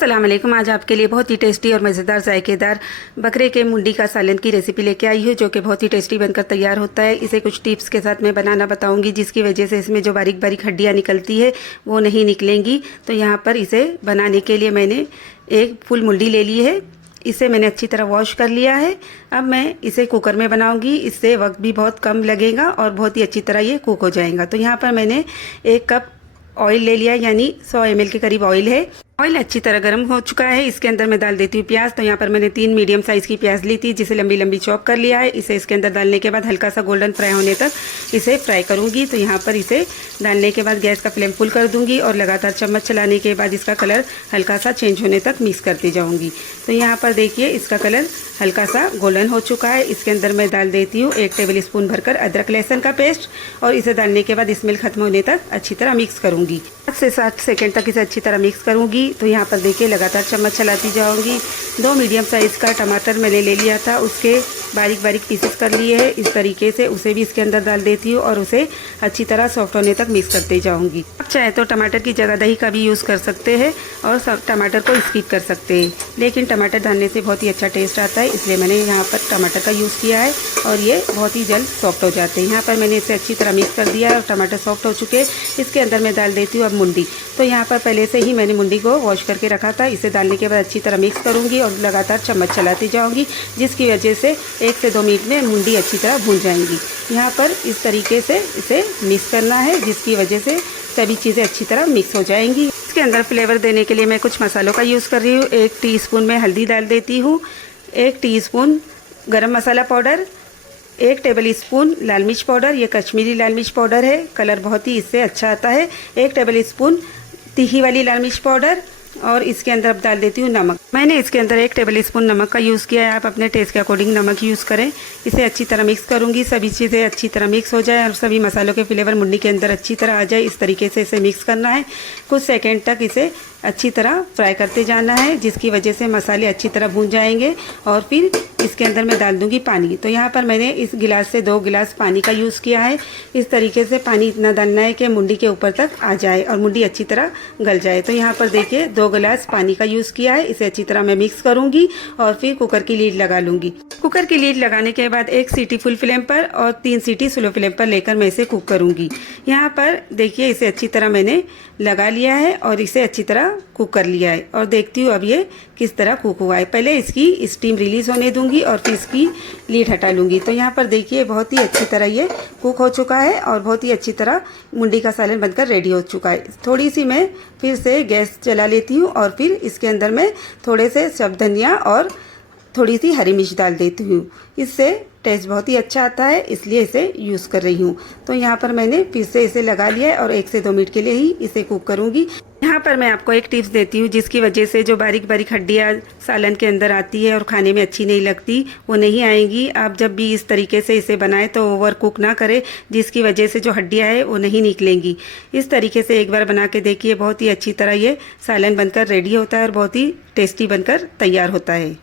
अस्सलाम वालेकुम। आज आपके लिए बहुत ही टेस्टी और मज़ेदार जायकेदार बकरे के मुंडी का सालन की रेसिपी लेके आई हूँ, जो कि बहुत ही टेस्टी बनकर तैयार होता है। इसे कुछ टिप्स के साथ मैं बनाना बताऊँगी, जिसकी वजह से इसमें जो बारीक बारीक हड्डियाँ निकलती है वो नहीं निकलेंगी। तो यहाँ पर इसे बनाने के लिए मैंने एक फुल मुंडी ले ली है। इसे मैंने अच्छी तरह वॉश कर लिया है। अब मैं इसे कुकर में बनाऊंगी, इससे वक्त भी बहुत कम लगेगा और बहुत ही अच्छी तरह ये कुक हो जाएगा। तो यहाँ पर मैंने 1 कप ऑयल ले लिया, यानी 100 ml के करीब ऑयल है। ऑयल अच्छी तरह गर्म हो चुका है। इसके अंदर मैं डाल देती हूँ प्याज। तो यहाँ पर मैंने 3 मीडियम साइज़ की प्याज ली थी, जिसे लंबी लंबी चॉप कर लिया है। इसे इसके अंदर डालने के बाद हल्का सा गोल्डन फ्राई होने तक इसे फ्राई करूँगी। तो यहाँ पर इसे डालने के बाद गैस का फ्लेम फुल कर दूँगी और लगातार चम्मच चलाने के बाद इसका कलर हल्का सा चेंज होने तक मिक्स करती जाऊँगी। तो यहाँ पर देखिए इसका कलर हल्का सा गोल्डन हो चुका है। इसके अंदर मैं डाल देती हूँ 1 टेबल स्पून भरकर अदरक लहसुन का पेस्ट, और इसे डालने के बाद स्मेल खत्म होने तक अच्छी तरह मिक्स करूँगी। 5 से 7 सेकेंड तक इसे अच्छी तरह मिक्स करूँगी। तो यहाँ पर देखिए लगातार चम्मच चलाती जाऊँगी। 2 मीडियम साइज़ का टमाटर मैंने ले लिया था, उसके बारीक बारीक पीसेस कर लिए हैं। इस तरीके से उसे भी इसके अंदर डाल देती हूँ और उसे अच्छी तरह सॉफ्ट होने तक मिक्स करते जाऊँगी। आप चाहे तो टमाटर की जगह दही का भी यूज़ कर सकते हैं और टमाटर को स्किप कर सकते हैं, लेकिन टमाटर डालने से बहुत ही अच्छा टेस्ट आता है, इसलिए मैंने यहाँ पर टमाटर का यूज़ किया है और ये बहुत ही जल्द सॉफ्ट हो जाते हैं। यहाँ पर मैंने इसे अच्छी तरह मिक्स कर दिया है और टमाटर सॉफ्ट हो चुके हैं। इसके अंदर मैं डाल देती हूँ अब मुंडी। तो यहाँ पर पहले से ही मैंने मुंडी को वॉश करके रखा था। इसे डालने के बाद अच्छी तरह मिक्स करूँगी और लगातार चम्मच चलाती जाऊँगी, जिसकी वजह से 1 से 2 मिनट में मुंडी अच्छी तरह भून जाएंगी। यहाँ पर इस तरीके से इसे मिक्स करना है, जिसकी वजह से सभी चीज़ें अच्छी तरह मिक्स हो जाएंगी। इसके अंदर फ्लेवर देने के लिए मैं कुछ मसालों का यूज़ कर रही हूँ। 1 टीस्पून में हल्दी डाल देती हूँ, 1 टीस्पून गरम मसाला पाउडर, 1 टेबल स्पून लाल मिर्च पाउडर, ये कश्मीरी लाल मिर्च पाउडर है, कलर बहुत ही इससे अच्छा आता है। 1 टेबल स्पून तीखी वाली लाल मिर्च पाउडर, और इसके अंदर अब डाल देती हूँ नमक। मैंने इसके अंदर 1 टेबल स्पून नमक का यूज़ किया है। आप अपने टेस्ट के अकॉर्डिंग नमक यूज़ करें। इसे अच्छी तरह मिक्स करूँगी, सभी चीज़ें अच्छी तरह मिक्स हो जाए और सभी मसालों के फ्लेवर मुंडी के अंदर अच्छी तरह आ जाए। इस तरीके से इसे मिक्स करना है। कुछ सेकेंड तक इसे अच्छी तरह फ्राई करते जाना है, जिसकी वजह से मसाले अच्छी तरह भून जाएंगे। और फिर इसके अंदर मैं डाल दूंगी पानी। तो यहाँ पर मैंने इस गिलास से 2 गिलास पानी का यूज़ किया है। इस तरीके से पानी इतना डालना है कि मुंडी के ऊपर तक आ जाए और मुंडी अच्छी तरह गल जाए। तो यहाँ पर देखिए 2 गिलास पानी का यूज़ किया है। इसे अच्छी तरह मैं मिक्स करूँगी और फिर कुकर की लीड लगा लूँगी। कुकर की लीड लगाने के बाद 1 सीटी फुल फ्लेम पर और 3 सीटी स्लो फ्लेम पर लेकर मैं इसे कुक करूँगी। यहाँ पर देखिए इसे अच्छी तरह मैंने लगा लिया है और इसे अच्छी तरह कुक कर लिया है, और देखती हूँ अब ये किस तरह कुक हुआ है। पहले इसकी स्टीम रिलीज़ होने दूंगी और फिर इसकी लीड हटा लूँगी। तो यहाँ पर देखिए बहुत ही अच्छी तरह ये कुक हो चुका है और बहुत ही अच्छी तरह मुंडी का सालन बनकर रेडी हो चुका है। थोड़ी सी मैं फिर से गैस जला लेती हूँ और फिर इसके अंदर मैं थोड़े से सब्ज़ धनिया और थोड़ी सी हरी मिर्च डाल देती हूँ। इससे टेस्ट बहुत ही अच्छा आता है, इसलिए इसे यूज़ कर रही हूँ। तो यहाँ पर मैंने फिर से इसे लगा लिया है और 1 से 2 मिनट के लिए ही इसे कुक करूँगी। यहाँ पर मैं आपको एक टिप्स देती हूँ, जिसकी वजह से जो बारीक बारीक हड्डियाँ सालन के अंदर आती है और खाने में अच्छी नहीं लगती, वो नहीं आएंगी। आप जब भी इस तरीके से इसे बनाएं तो ओवर कुक ना करें, जिसकी वजह से जो हड्डियाँ हैं वो नहीं निकलेंगी। इस तरीके से एक बार बना के देखिए, बहुत ही अच्छी तरह ये सालन बनकर रेडी होता है और बहुत ही टेस्टी बनकर तैयार होता है।